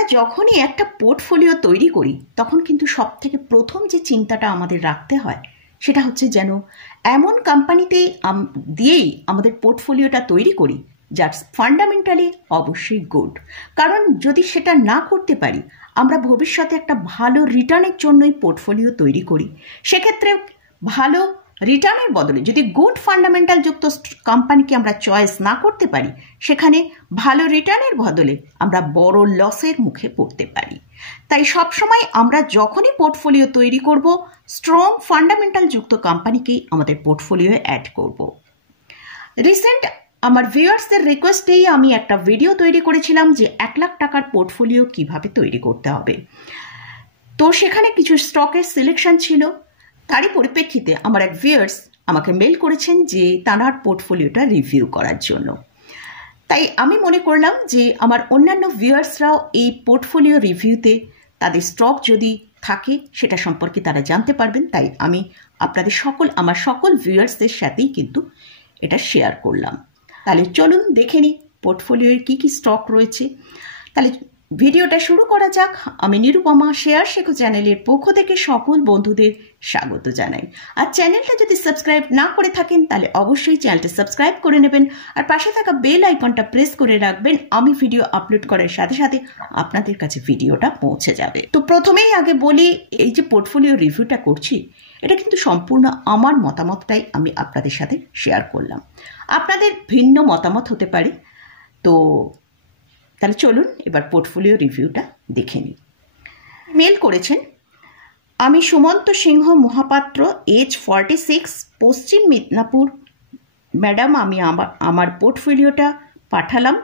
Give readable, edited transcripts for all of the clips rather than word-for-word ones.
আমরা যখনই একটা পোর্টফোলিও তৈরি করি তখন কিন্তু সবথেকে প্রথম যে চিন্তাটা আমাদের রাখতে হয় সেটা হচ্ছে যেন এমন কোম্পানিতেই দিয়েই আমাদের পোর্টফোলিওটা তৈরি করি যার ফান্ডামেন্টালি অবশ্যই গুড। কারণ যদি সেটা না করতে পারি, আমরা ভবিষ্যতে একটা ভালো রিটার্নের জন্যই পোর্টফোলিও তৈরি করি, সেক্ষেত্রে ভালো রিটার্নের বদলে যদি গুড ফান্ডামেন্টাল যুক্ত কোম্পানিকে আমরা চয়েস না করতে পারি, সেখানে ভালো রিটার্নের বদলে আমরা বড় লসের মুখে পড়তে পারি। তাই সবসময় আমরা যখনই পোর্টফোলিও তৈরি করব, স্ট্রং ফান্ডামেন্টাল যুক্ত কোম্পানিকেই আমাদের পোর্টফোলিও অ্যাড করব। রিসেন্ট আমার ভিউয়ার্সদের রিকোয়েস্টেই আমি একটা ভিডিও তৈরি করেছিলাম যে 1 লাখ টাকার পোর্টফোলিও কিভাবে তৈরি করতে হবে। তো সেখানে কিছু স্টকের সিলেকশন ছিল, তারই পরিপ্রেক্ষিতে আমার এক ভিউয়ার্স আমাকে মেল করেছেন যে তানার পোর্টফোলিওটা রিভিউ করার জন্য। তাই আমি মনে করলাম যে আমার অন্যান্য ভিউয়ার্সরাও এই পোর্টফোলিও রিভিউতে তাদের স্টক যদি থাকে সেটা সম্পর্কে তারা জানতে পারবেন। তাই আমি আপনাদের আমার সকল ভিউয়ার্সদের সাথেই কিন্তু এটা শেয়ার করলাম। তাহলে চলুন দেখে নিই পোর্টফোলিওর কী কী স্টক রয়েছে। তাহলে ভিডিওটা শুরু করা যাক। আমি নিরুপমা শেয়ার শেখো চ্যানেলের পক্ষ থেকে সকল বন্ধুদের স্বাগত জানাই। আর চ্যানেলটা যদি সাবস্ক্রাইব না করে থাকেন তাহলে অবশ্যই চ্যানেলটা সাবস্ক্রাইব করে নেবেন, আর পাশে থাকা বেল আইকনটা প্রেস করে রাখবেন। আমি ভিডিও আপলোড করার সাথে সাথে আপনাদের কাছে ভিডিওটা পৌঁছে যাবে। তো প্রথমেই আগে বলি, এই যে পোর্টফোলিও রিভিউটা করছি এটা কিন্তু সম্পূর্ণ আমার মতামতটাই আমি আপনাদের সাথে শেয়ার করলাম। আপনাদের ভিন্ন মতামত হতে পারে। তো তাহলে চলুন এবার পোর্টফোলিও রিভিউটা দেখে নিই। মেল করেছেন আমি সুমন্ত সিংহ মহাপাত্র, এজ 46, পশ্চিম মিদনাপুর। ম্যাডাম, আমি আমার পোর্টফোলিওটা পাঠালাম।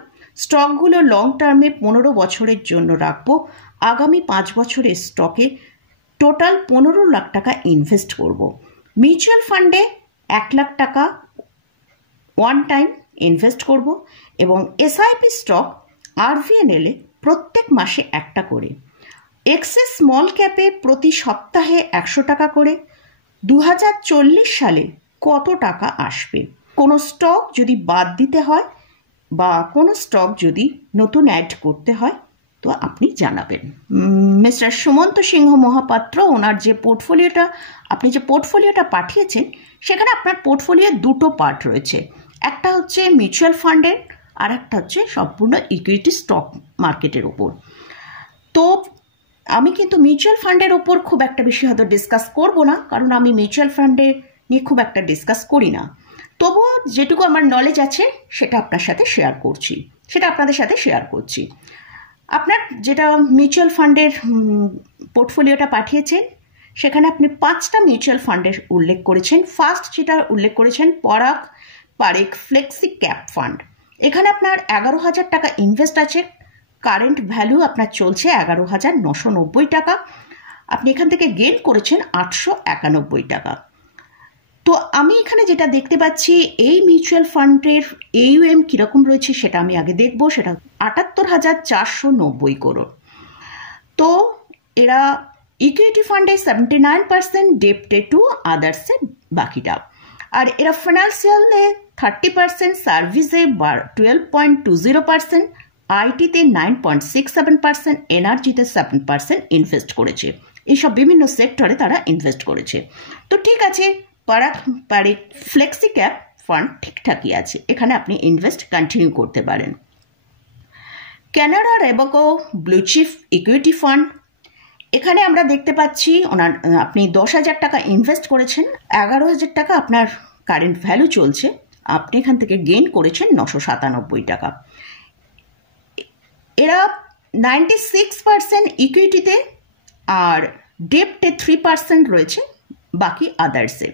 স্টকগুলো লং টার্মে 15 বছরের জন্য রাখবো। আগামী 5 বছরের স্টকে টোটাল 15 লাখ টাকা ইনভেস্ট করব। মিউচুয়াল ফান্ডে 1 লাখ টাকা ওয়ান টাইম ইনভেস্ট করব এবং এসআইপি স্টক আরভিএনএলে প্রত্যেক মাসে একটা করে। এক্সেস স্মল ক্যাপে প্রতি সপ্তাহে 100 টাকা করে। 2040 সালে কত টাকা আসবে? কোনো স্টক যদি বাদ দিতে হয় বা কোনো স্টক যদি নতুন অ্যাড করতে হয় তো আপনি জানাবেন। মিস্টার সুমন্ত সিংহ মহাপাত্র, ওনার যে আপনি যে পোর্টফোলিওটা পাঠিয়েছেন সেখানে আপনার পোর্টফোলিওর দুটো পার্ট রয়েছে। একটা হচ্ছে মিউচুয়াল ফান্ডের, আর একটা হচ্ছে সম্পূর্ণ ইকুইটি স্টক মার্কেটের ওপর। তো আমি কিন্তু মিউচুয়াল ফান্ডের ওপর খুব একটা বেশি হয়তো ডিসকাস করব না, কারণ আমি মিউচুয়াল ফান্ডে নিয়ে খুব একটা ডিসকাস করি না। তবুও যেটুকু আমার নলেজ আছে সেটা আপনাদের সাথে শেয়ার করছি। আপনার যেটা মিউচুয়াল ফান্ডের পোর্টফোলিওটা পাঠিয়েছেন সেখানে আপনি 5টা মিউচুয়াল ফান্ডের উল্লেখ করেছেন। ফার্স্ট যেটা উল্লেখ করেছেন পরাগ পারেখ ফ্লেক্সি ক্যাপ ফান্ড। এখানে আপনার 11,000 টাকা ইনভেস্ট আছে। কারেন্ট ভ্যালু আপনার চলছে 11,990 টাকা। আপনি এখান থেকে গেইন করেছেন 891 টাকা। তো আমি এখানে যেটা দেখতে পাচ্ছি, এই মিউচুয়াল ফান্ডের AUM কীরকম রয়েছে সেটা আমি আগে দেখব। সেটা 78,490 করোড়। তো এরা ইকুইটি ফান্ডে 79%, ডেপ্টে টু আদার্সে বাকিটা। আর এরা ফিনান্সিয়ালে 30%, সার্ভিসে 12.20%, আইটিতে 9.67%, এনার্জিতে 7% ইনভেস্ট করেছে। এইসব বিভিন্ন সেক্টরে তারা ইনভেস্ট করেছে। তো ঠিক আছে, পারেখ ফ্লেক্সি ক্যাপ ফান্ড ঠিকঠাকই আছে, এখানে আপনি ইনভেস্ট কন্টিনিউ করতে পারেন। Canara Robeco blue chip equity fund, এখানে আমরা দেখতে পাচ্ছি আপনি 10,000 টাকা ইনভেস্ট করেছেন, 11,000 টাকা আপনার কারেন্ট ভ্যালু চলছে। আপনি এখান থেকে গেইন করেছেন 997 টাকা। এরা 96% ইকুইটিতে আর ডেপ্টে 3% রয়েছে, বাকি আদার্সে।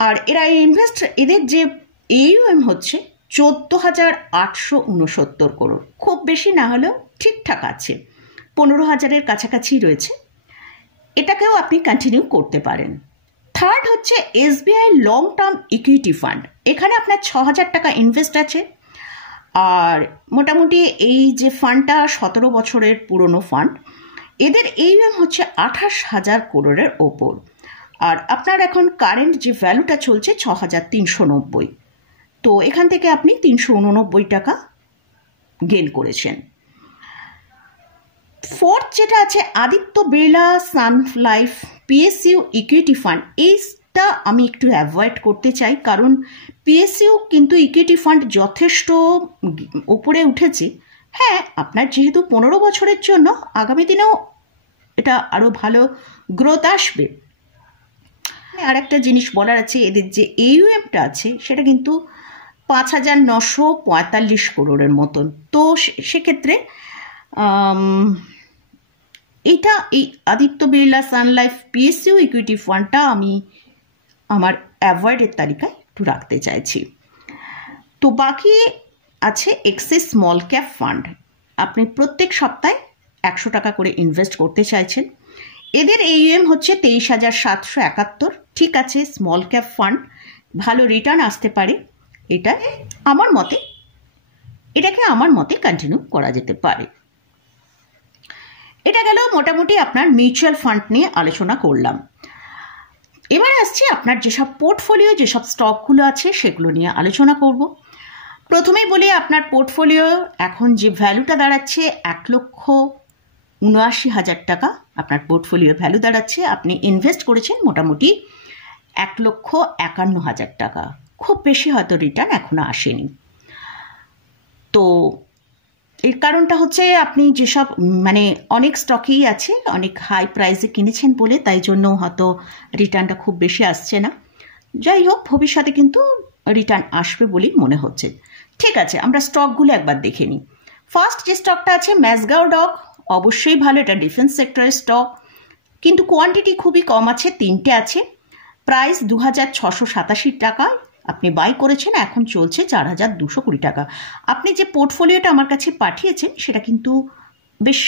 আর এদের যে AUM হচ্ছে 14,869 করোড়। খুব বেশি না হলেও ঠিকঠাক আছে, 15,000-এর কাছাকাছি রয়েছে। এটাকেও আপনি কন্টিনিউ করতে পারেন। থার্ড হচ্ছে SBI long term equity fund. এখানে আপনার 6,000 টাকা ইনভেস্ট আছে। আর মোটামুটি এই যে ফান্ডটা 17 বছরের পুরনো ফান্ড। এদের AUM হচ্ছে 28,000 করোড়ের ওপর। আর আপনার এখন কারেন্ট যে ভ্যালুটা চলছে 6,390। তো এখান থেকে আপনি 389 টাকা গেইন করেছেন। ফোর্থ যেটা আছে আদিত্য বিড়লা সান লাইফ পিএসইউ ইকুইটি ফান্ড, এইটা আমি একটু অ্যাভয়েড করতে চাই, কারণ পিএসইউ কিন্তু ইকুইটি ফান্ড যথেষ্ট উপরে উঠেছে। হ্যাঁ, আপনার যেহেতু 15 বছরের জন্য, আগামী দিনেও এটা আরও ভালো গ্রোথ আসবে। আর একটা জিনিস বলার আছে, এদের যে AUMটা আছে সেটা কিন্তু 5,945 করোড়ের মতন। তো সেক্ষেত্রে এইটা, এই আদিত্য বিড়লা সান লাইফ পিএসইউ ইকুইটি ফান্ডটা আমি আমার অ্যাভয়েডের তালিকায় একটু রাখতে চাইছি। তো বাকি আছে এক্সিস স্মল ক্যাপ ফান্ড। আপনি প্রত্যেক সপ্তাহে 100 টাকা করে ইনভেস্ট করতে চাইছেন। এদের AUM হচ্ছে 23,771। ঠিক আছে, স্মল ক্যাপ ফান্ড, ভালো রিটার্ন আসতে পারে। এটাকে আমার মতে কন্টিনিউ করা যেতে পারে। এটা গেল মোটামুটি আপনার মিউচুয়াল ফান্ড নিয়ে আলোচনা করলাম। এবারে আসছি আপনার যেসব পোর্টফোলিও, যেসব স্টকগুলো আছে সেগুলো নিয়ে আলোচনা করব। প্রথমেই বলি, আপনার পোর্টফোলিও এখন যে ভ্যালুটা দাঁড়াচ্ছে 1,79,000 টাকা আপনার পোর্টফোলিওর ভ্যালু দাঁড়াচ্ছে। আপনি ইনভেস্ট করেছেন মোটামুটি 1,51,000 টাকা। খুব বেশি হয়তো রিটার্ন এখনো আসেনি। তো এর কারণটা হচ্ছে আপনি যেসব অনেক স্টকেই আছে, অনেক হাই প্রাইসে কিনেছেন বলে, তাই জন্য হয়তো রিটার্নটা খুব বেশি আসছে না। যাই হোক, ভবিষ্যতে কিন্তু রিটার্ন আসবে বলেই মনে হচ্ছে। ঠিক আছে, আমরা স্টকগুলো একবার দেখে নিই। ফার্স্ট যে স্টকটা আছে ম্যাসগাঁও ডক, অবশ্যই ভালো, এটা ডিফেন্স সেক্টরের স্টক, কিন্তু কোয়ান্টিটি খুবই কম আছে, 3টে আছে। প্রাইস 2,687 টাকায় আপনি বাই করেছেন, এখন চলছে 4,220 টাকা। আপনি যে পোর্টফোলিওটা আমার কাছে পাঠিয়েছেন সেটা কিন্তু বেশ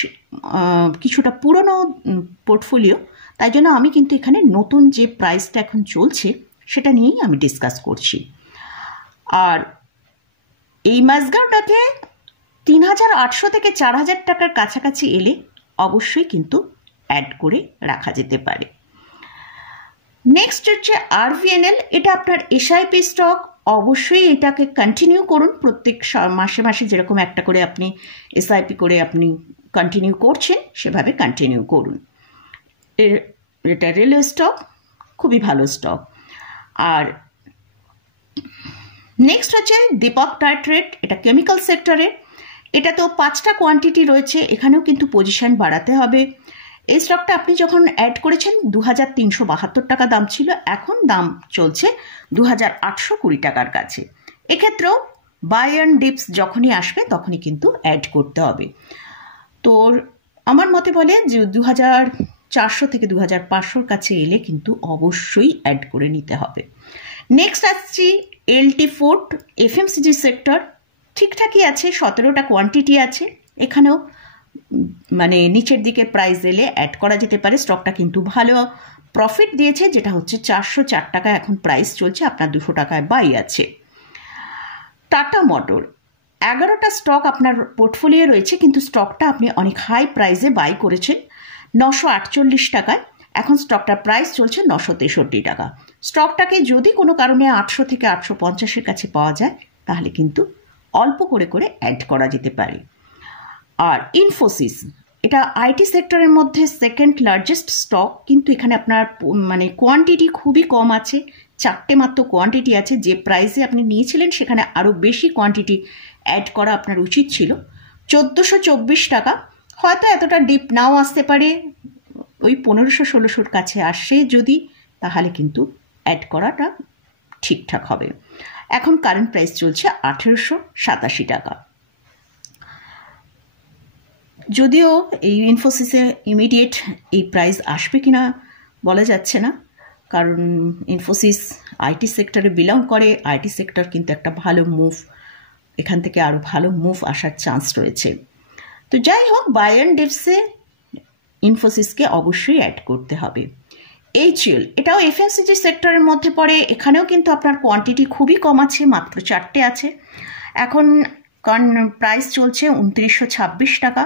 কিছুটা পুরনো পোর্টফোলিও, তাই জন্য আমি কিন্তু এখানে নতুন যে প্রাইসটা এখন চলছে সেটা নিয়েই আমি ডিসকাস করছি। আর এই ম্যাসগাঁওটাকে 3,800 থেকে 4,000 টাকার কাছাকাছি এলে অবশ্যই কিন্তু অ্যাড করে রাখা যেতে পারে। নেক্সট হচ্ছে RVNL, এটা আপনার SIP স্টক, অবশ্যই এটাকে কন্টিনিউ করুন। প্রত্যেক মাসে মাসে যেরকম একটা করে আপনি SIP করে আপনি কন্টিনিউ করছেন, সেভাবে কন্টিনিউ করুন। এটা রেলওয়ে স্টক, খুবই ভালো স্টক। আর নেক্সট হচ্ছে দীপক টাইট্রেট, এটা কেমিক্যাল সেক্টরে, এটা তো 5টা কোয়ান্টিটি রয়েছে, এখানেও কিন্তু পজিশন বাড়াতে হবে। এই স্টকটা আপনি যখন অ্যাড করেছেন 2,372 টাকা দাম ছিল, এখন দাম চলছে 2,820 টাকার কাছে। এক্ষেত্রেও বাই অ্যান্ড ডিপস যখনই আসবে তখনই কিন্তু অ্যাড করতে হবে। তো আমার মতে বলে যে 2,400 থেকে 2,500 কাছে এলে কিন্তু অবশ্যই অ্যাড করে নিতে হবে। নেক্সট আসছি LT ফুড, FMCG সেক্টর, ঠিকঠাকই আছে, 17টা কোয়ান্টিটি আছে, এখানেও নিচের দিকে প্রাইস এলে অ্যাড করা যেতে পারে। স্টকটা কিন্তু ভালো প্রফিট দিয়েছে, যেটা হচ্ছে 404 টাকা এখন প্রাইস চলছে, আপনার 200 টাকায় বাই আছে। টাটা মোটর, 11টা স্টক আপনার পোর্টফোলিও রয়েছে, কিন্তু স্টকটা আপনি অনেক হাই প্রাইসে বাই করেছেন 948 টাকায়, এখন স্টকটার প্রাইস চলছে 963 টাকা। স্টকটাকে যদি কোনো কারণে 800 থেকে 850-এর কাছে পাওয়া যায় তাহলে কিন্তু অল্প করে করে অ্যাড করা যেতে পারে। আর ইনফোসিস, এটা IT সেক্টরের মধ্যে সেকেন্ড লার্জেস্ট স্টক, কিন্তু এখানে আপনার কোয়ান্টিটি খুবই কম আছে, 4টে মাত্র কোয়ান্টিটি আছে। যে প্রাইসে আপনি নিয়েছিলেন সেখানে আরও বেশি কোয়ান্টিটি অ্যাড করা আপনার উচিত ছিল। 1,424 টাকা, হয়তো এতটা ডিপ নাও আসতে পারে, ওই 1,500-1,600-র কাছে আসে যদি, তাহলে কিন্তু অ্যাড করাটা ঠিকঠাক হবে। এখন কারেন্ট প্রাইস চলছে 1,887 টাকা। যদিও এই ইনফোসিসে ইমিডিয়েট এই প্রাইস আসবে কিনা বলা যাচ্ছে না, কারণ ইনফোসিস IT সেক্টরে বিলং করে। IT সেক্টর কিন্তু একটা ভালো মুভ, এখান থেকে আরও ভালো মুভ আসার চান্স রয়েছে। তো যাই হোক, বাই অ্যান্ড ডিপসে ইনফোসিসকে অবশ্যই অ্যাড করতে হবে। HUL, এটাও FMCG সেক্টরের মধ্যে পড়ে, এখানেও কিন্তু আপনার কোয়ান্টিটি খুবই কম আছে, মাত্র 4টে আছে, এখন প্রাইস চলছে 2,926 টাকা।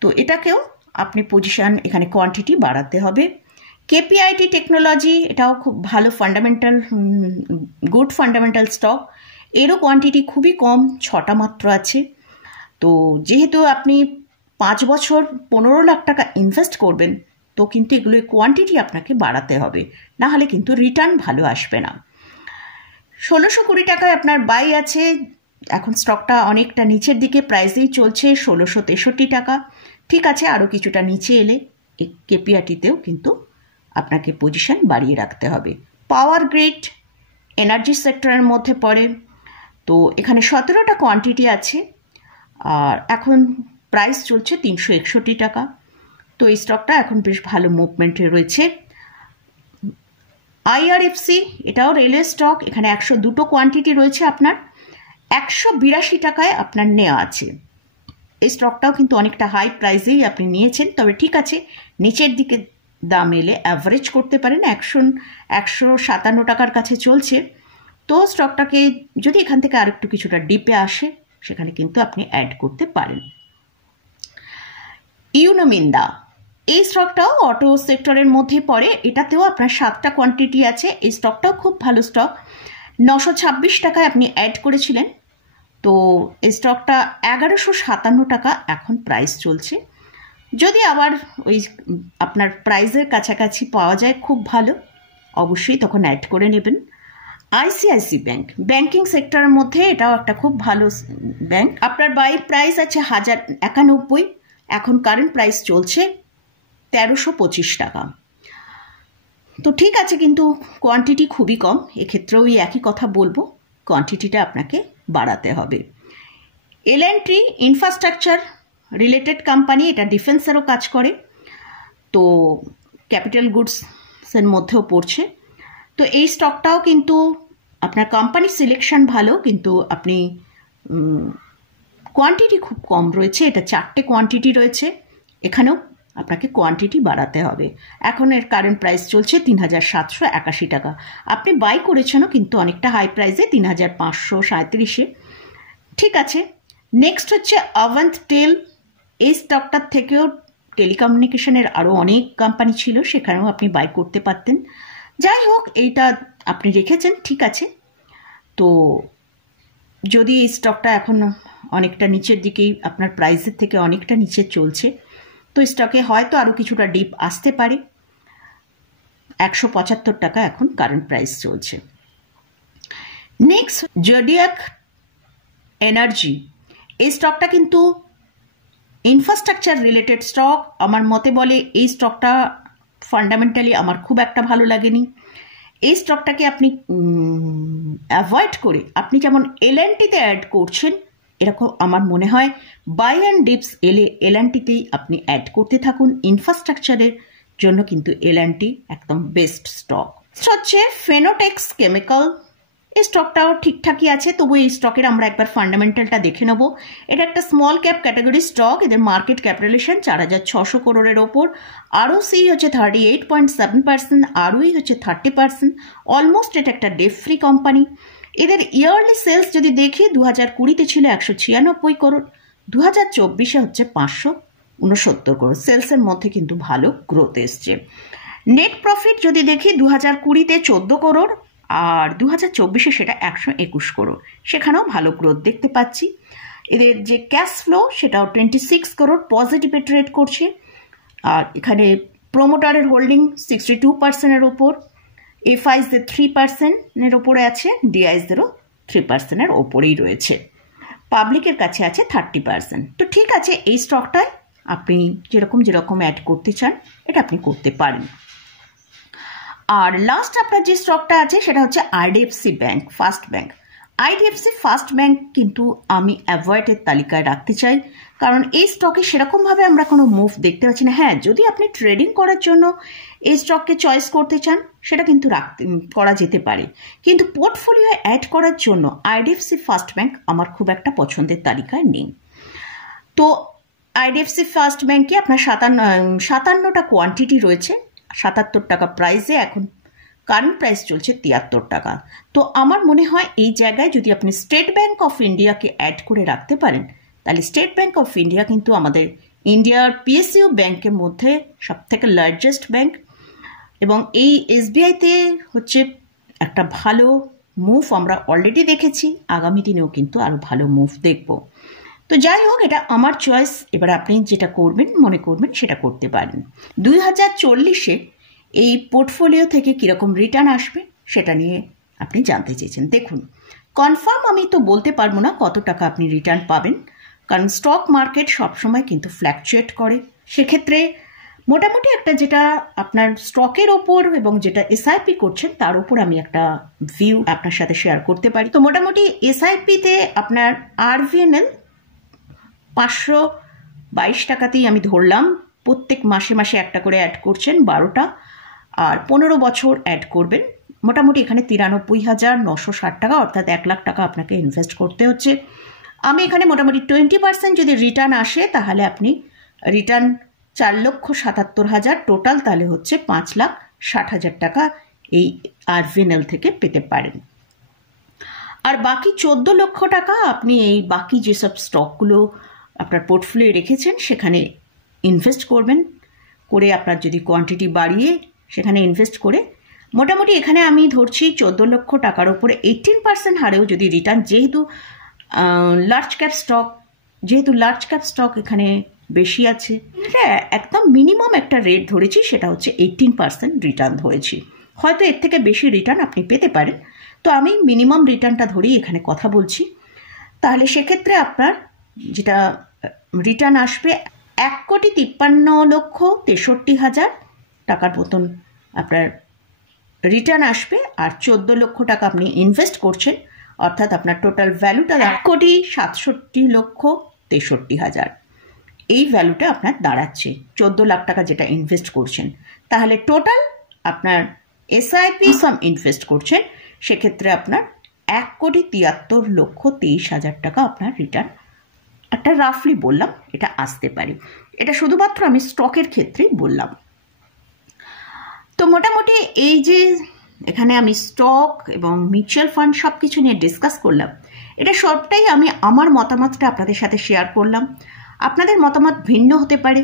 তো এটাকেও আপনি পজিশন, এখানে কোয়ান্টিটি বাড়াতে হবে। KPIT টেকনোলজি, এটাও খুব ভালো ফান্ডামেন্টাল, গুড ফান্ডামেন্টাল স্টক, এরও কোয়ান্টিটি খুবই কম, 6টা মাত্র আছে। তো যেহেতু আপনি 5 বছর 15 লাখ টাকা ইনভেস্ট করবেন, তো কিন্তু এগুলোর কোয়ান্টিটি আপনাকে বাড়াতে হবে, না হলে কিন্তু রিটার্ন ভালো আসবে না। 1620 টাকায় আপনার বাই আছে। এখন স্টকটা অনেকটা নিচের দিকে প্রাইসেই চলছে, 1663 টাকা। ঠিক আছে, আরও কিছুটা নিচে এলে এই কেপিআরটিতেও কিন্তু আপনাকে পজিশন বাড়িয়ে রাখতে হবে। পাওয়ার গ্রিড এনার্জি সেক্টরের মধ্যে পড়ে, তো এখানে 17টা কোয়ান্টিটি আছে আর এখন প্রাইস চলছে 361 টাকা। তো এই স্টকটা এখন বেশ ভালো মুভমেন্টে রয়েছে। আইআরএফসি, এটাও রেলওয়ে স্টক, এখানে 102টো কোয়ান্টিটি রয়েছে আপনার, 182 টাকায় আপনার নেওয়া আছে। এই স্টকটাও কিন্তু অনেকটা হাই প্রাইসেই আপনি নিয়েছেন, তবে ঠিক আছে, নিচের দিকে দাম এলে অ্যাভারেজ করতে পারেন। 157 টাকার কাছে চলছে, তো স্টকটাকে যদি এখান থেকে আরেকটু কিছুটা ডিপে আসে সেখানে কিন্তু আপনি অ্যাড করতে পারেন। ইউনো মিন্দা, এই স্টকটাও অটো সেক্টরের মধ্যে পড়ে, এটাতেও আপনার 7টা কোয়ান্টিটি আছে। এই স্টকটাও খুব ভালো স্টক, 926 টাকায় আপনি অ্যাড করেছিলেন, তো এই স্টকটা 1157 টাকা এখন প্রাইস চলছে। যদি আবার ওই আপনার প্রাইসের কাছাকাছি পাওয়া যায় খুব ভালো, অবশ্যই তখন অ্যাড করে নেবেন। আইসিআইসি ব্যাংক, ব্যাংকিং সেক্টরের মধ্যে এটাও একটা খুব ভালো ব্যাংক। আপনার বাই প্রাইস আছে 1091, এখন কারেন্ট প্রাইস চলছে 1325 টাকা। তো ঠিক আছে, কিন্তু কোয়ান্টিটি খুবই কম, এক্ষেত্রেও ওই একই কথা বলবো, কোয়ান্টিটিটা আপনাকে বাড়াতে হবে। এল&টি ইনফ্রাস্ট্রাকচার রিলেটেড কোম্পানি, এটা ডিফেন্সেরও কাজ করে, তো ক্যাপিটাল গুডসের মধ্যেও পড়ছে। তো এই স্টকটাও কিন্তু আপনার কোম্পানি সিলেকশন ভালো, কিন্তু আপনি কোয়ান্টিটি খুব কম রয়েছে, এটা 4টে কোয়ান্টিটি রয়েছে, এখানেও আপনাকে কোয়ান্টিটি বাড়াতে হবে। এখন এর কারেন্ট প্রাইস চলছে 3781 টাকা। আপনি বাই করেছেনও কিন্তু অনেকটা হাই প্রাইসে, 3537। ঠিক আছে, নেক্সট হচ্ছে অ্যাভান্ট টেল। এই স্টকটার থেকেও টেলিকমিউনিকেশনের আরও অনেক কোম্পানি ছিল, সেখানেও আপনি বাই করতে পারতেন। যাই হোক, এইটা আপনি রেখেছেন, ঠিক আছে। তো যদি এই স্টকটা এখন অনেকটা নিচের দিকেই আপনার প্রাইসের থেকে অনেকটা নিচে চলছে, তো স্টকে হয়তো আরও কিছুটা ডিপ আসতে পারে। 175 টাকা এখন কারেন্ট প্রাইস চলছে। নেক্সট জোডিয়াক এনার্জি, এই স্টকটা কিন্তু ইনফ্রাস্ট্রাকচার রিলেটেড স্টক। আমার মতে বলে এই স্টকটা ফান্ডামেন্টালি আমার খুব একটা ভালো লাগেনি। এই স্টকটাকে আপনি অ্যাভয়েড করে আপনি যেমন এল&টিতে অ্যাড করছেন, এরকম আমার মনে হয় বাই অ্যান্ড ডিপস এলে এল&টিতেই আপনি অ্যাড করতে থাকুন। ইনফ্রাস্ট্রাকচারের জন্য কিন্তু এল&টি একদম বেস্ট স্টক। হচ্ছে ফেনোটেক্স কেমিক্যাল, এই স্টকটাও ঠিকঠাকই আছে, তবু এই স্টকের আমরা একবার ফান্ডামেন্টালটা দেখে নেব। এটা একটা স্মল ক্যাপ ক্যাটাগরি স্টক, এদের মার্কেট ক্যাপিটালাইজেশন 4600 করোড়ের ওপর, আরওসি হচ্ছে 38.7%, আরওই হচ্ছে 30%, অলমোস্ট এটা একটা ডেট ফ্রি কোম্পানি। এদের ইয়ারলি সেলস যদি দেখি 2020-তে ছিল 196 করোড়, 2024-এ হচ্ছে 569 করোড়। সেলসের মধ্যে কিন্তু ভালো গ্রোথ এসছে। নেট প্রফিট যদি দেখি 2020-তে 14 করোড় আর 2024-এ সেটা 121 করোড়, সেখানেও ভালো গ্রোথ দেখতে পাচ্ছি। এদের যে ক্যাশ ফ্লো সেটাও 26 করোড় পজিটিভে ট্রেড করছে, আর এখানে প্রোমোটারের হোল্ডিং 62%-এর ওপর, এফআইসদের 3%-এর ওপরে আছে, ডিআইসদেরও 3%-এর ওপরেই রয়েছে, পাবলিকের কাছে আছে 30%। তো ঠিক আছে, এই স্টকটায় আপনি যেরকম অ্যাড করতে চান এটা আপনি করতে পারেন। আর লাস্ট আপনার যে স্টকটা আছে সেটা হচ্ছে IDFC bank, first bank. IDFC first bank কিন্তু আমি অ্যাভয়েডের তালিকায় রাখতে চাই, কারণ এই স্টকে সেরকমভাবে আমরা কোনো মুভ দেখতে পাচ্ছি না। হ্যাঁ, যদি আপনি ট্রেডিং করার জন্য এই স্টককে চয়েস করতে চান সেটা কিন্তু করা যেতে পারে, কিন্তু পোর্টফোলিও অ্যাড করার জন্য আইডিএফসি ফার্স্ট ব্যাংক আমার খুব একটা পছন্দের তালিকায় নেই। তো আইডিএফসি ফার্স্ট ব্যাংকে আপনার 57টা কোয়ান্টিটি রয়েছে, 77 টাকা প্রাইসে, এখন কারেন্ট প্রাইস চলছে 73 টাকা। তো আমার মনে হয় এই জায়গায় যদি আপনি স্টেট ব্যাংক অফ ইন্ডিয়াকে অ্যাড করে রাখতে পারেন, তাহলে স্টেট ব্যাংক অফ ইন্ডিয়া কিন্তু আমাদের ইন্ডিয়ার পিএসইউ ব্যাংকের মধ্যে সবথেকে লার্জেস্ট ব্যাংক, এবং এই এসবিআইতে হচ্ছে একটা ভালো মুভ আমরা অলরেডি দেখেছি, আগামী দিনেও কিন্তু আরও ভালো মুভ দেখব। তো যাই হোক, এটা আমার চয়েস। এবার আপনি যেটা করবেন মনে করবেন সেটা করতে পারেন। 2040-এ এই পোর্টফোলিও থেকে কীরকম রিটার্ন আসবে সেটা নিয়ে আপনি জানতে চেয়েছেন। দেখুন, কনফার্ম আমি তো বলতে পারবো না কত টাকা আপনি রিটার্ন পাবেন, কারণ স্টক মার্কেট সবসময় কিন্তু ফ্ল্যাকচুয়েট করে। সেক্ষেত্রে মোটামুটি একটা যেটা আপনার স্টকের ওপর এবং যেটা এসআইপি করছেন তার উপর আমি একটা ভিউ আপনার সাথে শেয়ার করতে পারি। তো মোটামুটি এসআইপিতে আপনার আরভিএনএল 522 টাকাতেই আমি ধরলাম। প্রত্যেক মাসে মাসে একটা করে অ্যাড করছেন 12টা, আর 15 বছর অ্যাড করবেন। মোটামুটি এখানে 93,960 টাকা, অর্থাৎ 1 লাখ টাকা আপনাকে ইনভেস্ট করতে হচ্ছে। আমি এখানে মোটামুটি 20% যদি রিটার্ন আসে তাহলে আপনি রিটার্ন 4,77,000 টোটাল, তাহলে হচ্ছে 5,60,000 টাকা এই আরভিএনএল থেকে পেতে পারেন। আর বাকি 14 লক্ষ টাকা আপনি এই বাকি যেসব স্টকগুলো আপনার পোর্টফোলিও রেখেছেন সেখানে ইনভেস্ট করবেন, করে আপনার যদি কোয়ান্টিটি বাড়িয়ে সেখানে ইনভেস্ট করে মোটামুটি এখানে আমি ধরছি 14 লক্ষ টাকার উপরে 18% হারেও যদি রিটার্ন, যেহেতু লার্জ ক্যাপ স্টক এখানে বেশি আছে, হ্যাঁ একদম মিনিমাম একটা রেট ধরেছি, সেটা হচ্ছে 18% রিটার্ন ধরেছি। হয়তো এর থেকে বেশি রিটার্ন আপনি পেতে পারেন, তো আমি মিনিমাম রিটার্নটা ধরেই এখানে কথা বলছি। তাহলে সেক্ষেত্রে আপনার যেটা রিটার্ন আসবে 1,53,63,000 টাকার মতন আপনার রিটার্ন আসবে। আর 14 লক্ষ টাকা আপনি ইনভেস্ট করছেন, অর্থাৎ আপনার টোটাল ভ্যালুটা 1,67,63,000 এই ভ্যালুটা আপনার দাঁড়াচ্ছে 14 লাখ টাকা যেটা ইনভেস্ট করছেন। তাহলে টোটাল আপনার এসআইপি সাম ইনভেস্ট করছেন, সেক্ষেত্রে আপনার 1,73,23,000 টাকা আপনার রিটার্ন একটা রাফলি বললাম এটা আসতে পারে। এটা শুধুমাত্র আমি স্টকের ক্ষেত্রেই বললাম। তো মোটামুটি এই যে এখানে আমি স্টক এবং মিউচুয়াল ফান্ড সব কিছু নিয়ে ডিসকাস করলাম, এটা সবটাই আমি আমার মতামতটা আপনাদের সাথে শেয়ার করলাম। আপনাদের মতামত ভিন্ন হতে পারে,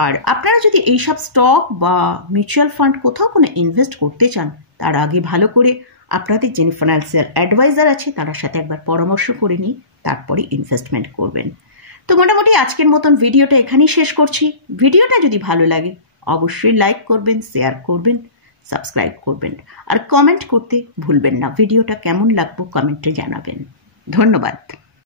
আর আপনারা যদি এইসব স্টক বা মিউচুয়াল ফান্ড কোথাও কোনো ইনভেস্ট করতে চান তার আগে ভালো করে আপনাদের যে ফাইন্যান্সিয়াল অ্যাডভাইজার আছে তার সাথে একবার পরামর্শ করে নিয়ে তারপরে ইনভেস্টমেন্ট করবেন। তো মোটামুটি আজকের মতন ভিডিওটা এখানেই শেষ করছি। ভিডিওটা যদি ভালো লাগে অবশ্যই লাইক করবেন, শেয়ার করবেন, সাবস্ক্রাইব করবেন, আর কমেন্ট করতে ভুলবেন না। ভিডিওটা কেমন লাগবে কমেন্টে জানাবেন। ধন্যবাদ।